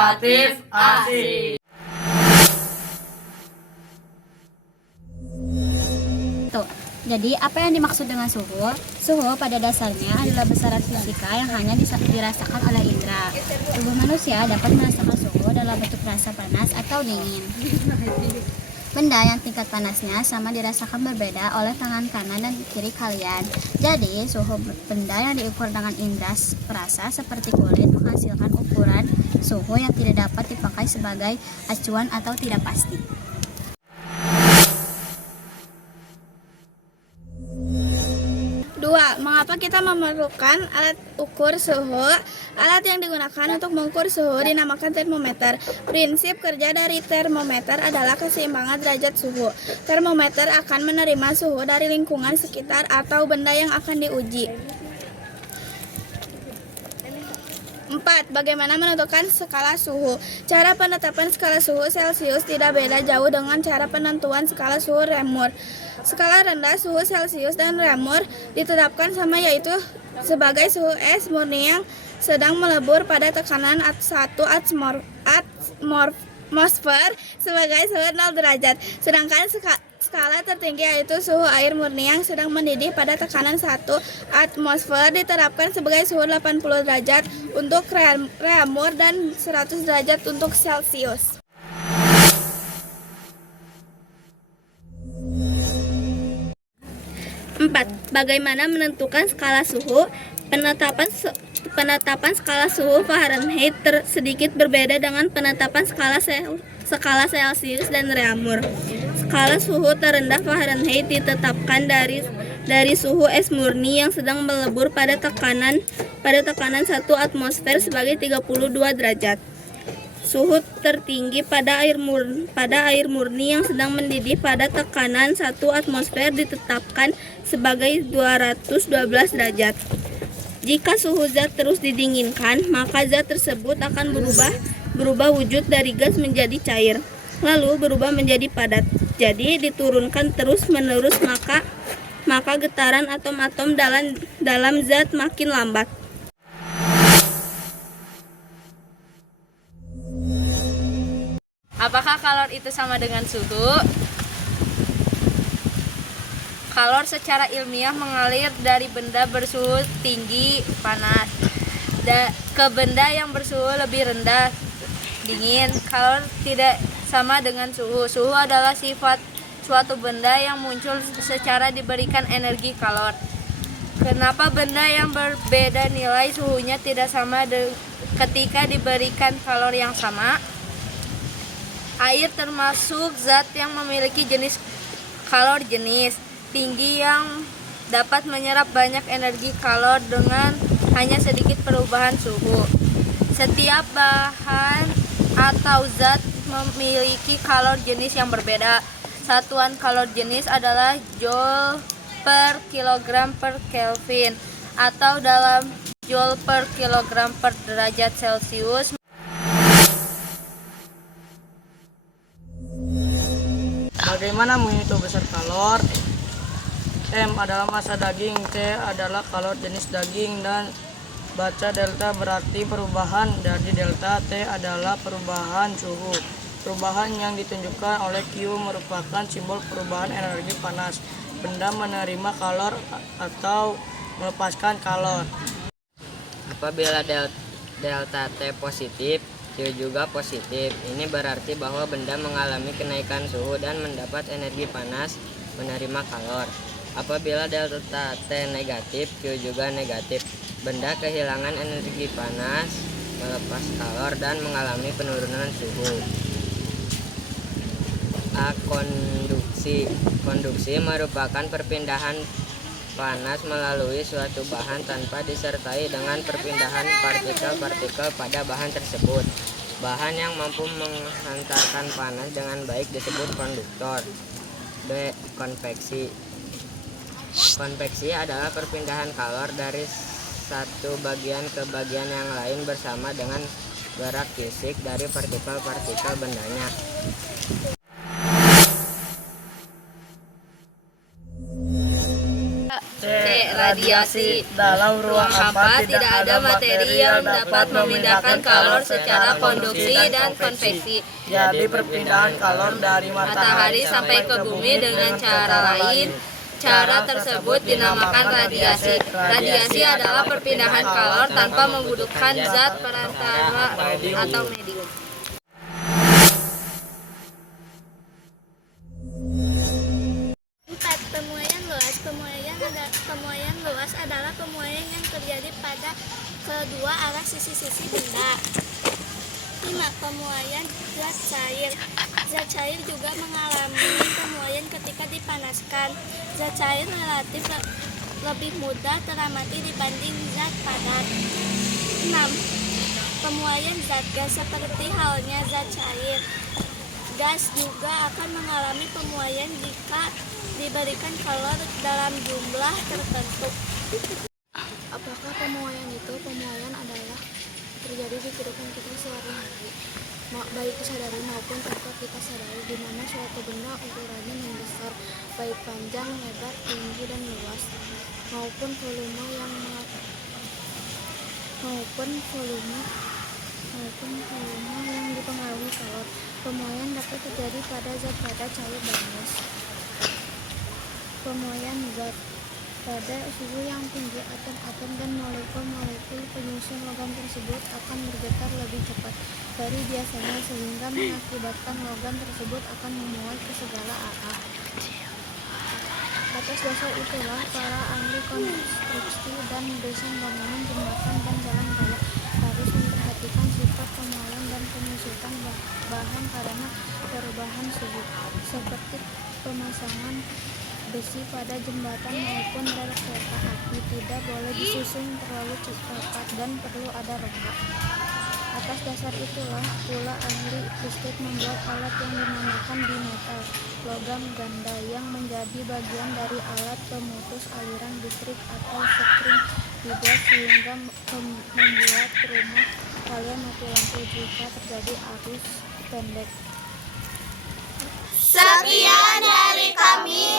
edukatif, asik. Tuh. Jadi, apa yang dimaksud dengan suhu? Suhu pada dasarnya adalah besaran fisika yang hanya dirasakan oleh indera. Tubuh manusia dapat merasakan suhu dalam bentuk rasa panas atau dingin. Benda yang tingkat panasnya sama dirasakan berbeda oleh tangan kanan dan kiri kalian. Jadi, suhu benda yang diukur dengan indera perasa seperti kulit menghasilkan ukuran suhu yang tidak dapat dipakai sebagai acuan atau tidak pasti. Dua, mengapa kita memerlukan alat ukur suhu? Alat yang digunakan untuk mengukur suhu dinamakan termometer. Prinsip kerja dari termometer adalah keseimbangan derajat suhu. Termometer akan menerima suhu dari lingkungan sekitar atau benda yang akan diuji. 4. Bagaimana menentukan skala suhu? Cara penetapan skala suhu Celcius tidak beda jauh dengan cara penentuan skala suhu Reaumur. Skala rendah suhu Celcius dan Reaumur ditetapkan sama, yaitu sebagai suhu es murni yang sedang melebur pada tekanan 1 atmosfer sebagai suhu 0 derajat. Sedangkan skala tertinggi yaitu suhu air murni yang sedang mendidih pada tekanan 1 atmosfer diterapkan sebagai suhu 80 derajat untuk Reaumur dan 100 derajat untuk Celcius. 4. Bagaimana menentukan skala suhu? Penetapan skala suhu Fahrenheit sedikit berbeda dengan penetapan skala Celcius dan Reaumur. Skala suhu terendah Fahrenheit ditetapkan dari suhu es murni yang sedang melebur pada tekanan 1 atmosfer sebagai 32 derajat. Suhu tertinggi pada air murni yang sedang mendidih pada tekanan 1 atmosfer ditetapkan sebagai 212 derajat. Jika suhu zat terus didinginkan, maka zat tersebut akan berubah wujud dari gas menjadi cair, lalu berubah menjadi padat. Jadi diturunkan terus-menerus, maka getaran atom-atom dalam zat makin lambat. Apakah kalor itu sama dengan suhu? Kalor secara ilmiah mengalir dari benda bersuhu tinggi panas ke benda yang bersuhu lebih rendah dingin. Kalor tidak sama dengan suhu. Suhu adalah sifat suatu benda yang muncul secara diberikan energi kalor. Kenapa benda yang berbeda nilai suhunya tidak sama ketika diberikan kalor yang sama? Air termasuk zat yang memiliki jenis kalor jenis tinggi yang dapat menyerap banyak energi kalor dengan hanya sedikit perubahan suhu. Setiap bahan atau zat memiliki kalor jenis yang berbeda. Satuan kalor jenis adalah joule per kilogram per Kelvin atau dalam joule per kilogram per derajat Celcius. Bagaimana menghitung besar kalor? M adalah massa daging, C adalah kalor jenis daging, dan baca delta berarti perubahan dari delta. T adalah perubahan suhu. Perubahan yang ditunjukkan oleh Q merupakan simbol perubahan energi panas. Benda menerima kalor atau melepaskan kalor. Apabila delta T positif, Q juga positif. Ini berarti bahwa benda mengalami kenaikan suhu dan mendapat energi panas menerima kalor. Apabila delta T negatif, Q juga negatif. Benda kehilangan energi panas, melepas kalor, dan mengalami penurunan suhu. A. Konduksi merupakan perpindahan panas melalui suatu bahan tanpa disertai dengan perpindahan partikel-partikel pada bahan tersebut. Bahan yang mampu menghantarkan panas dengan baik disebut konduktor. B. Konveksi adalah perpindahan kalor dari satu bagian ke bagian yang lain bersama dengan gerak fisik dari partikel-partikel bendanya. C. radiasi. Dalam ruang hampa tidak ada materi yang dapat memindahkan kalor secara konduksi dan konveksi. Jadi perpindahan kalor dari Matahari sampai ke bumi dengan cara lain. Cara tersebut dinamakan radiasi. Radiasi adalah perpindahan kalor tanpa membutuhkan zat perantara atau medium. Empat, pemuaian luas. Pemuaian luas adalah pemuaian yang terjadi pada kedua arah sisi-sisi benda. 5. Pemuaian zat cair. Zat cair juga mengalami pemuaian ketika dipanaskan. Zat cair relatif lebih mudah teramati dibanding zat padat. 6. Pemuaian zat gas. Seperti halnya zat cair, gas juga akan mengalami pemuaian jika diberikan kalor dalam jumlah tertentu. Apakah pemuaian itu? Pemuaian adalah terjadi di kehidupan kita sehari-hari, baik disadari maupun tanpa kita sadari, di mana suatu benda ukurannya membesar, baik panjang, lebar, tinggi, dan luas, maupun volume yang dipengaruhi kalor. Pemuaian dapat terjadi pada zat padat, cair, dan gas. Pemuaian zat. Pada suhu yang tinggi, atom-atom dan molekul-molekul penyusun logam tersebut akan bergetar lebih cepat dari biasanya, sehingga mengakibatkan logam tersebut akan memuai ke segala arah. Atas dasar itulah, para ahli konstruksi dan desain bangunan, jembatan, dan jalan raya harus memperhatikan sifat pemuaian dan penyusutan bahan karena perubahan suhu, seperti pemasangan besi pada jembatan maupun rel kereta api tidak boleh disusun terlalu cepat dan perlu ada rongga. Atas dasar itulah pula ahli listrik membuat alat yang dinamakan bimetal, logam ganda, yang menjadi bagian dari alat pemutus aliran listrik atau string, dibuat sehingga membuat rumah kalian mati lampu jika terjadi arus pendek. Sekian dari kami.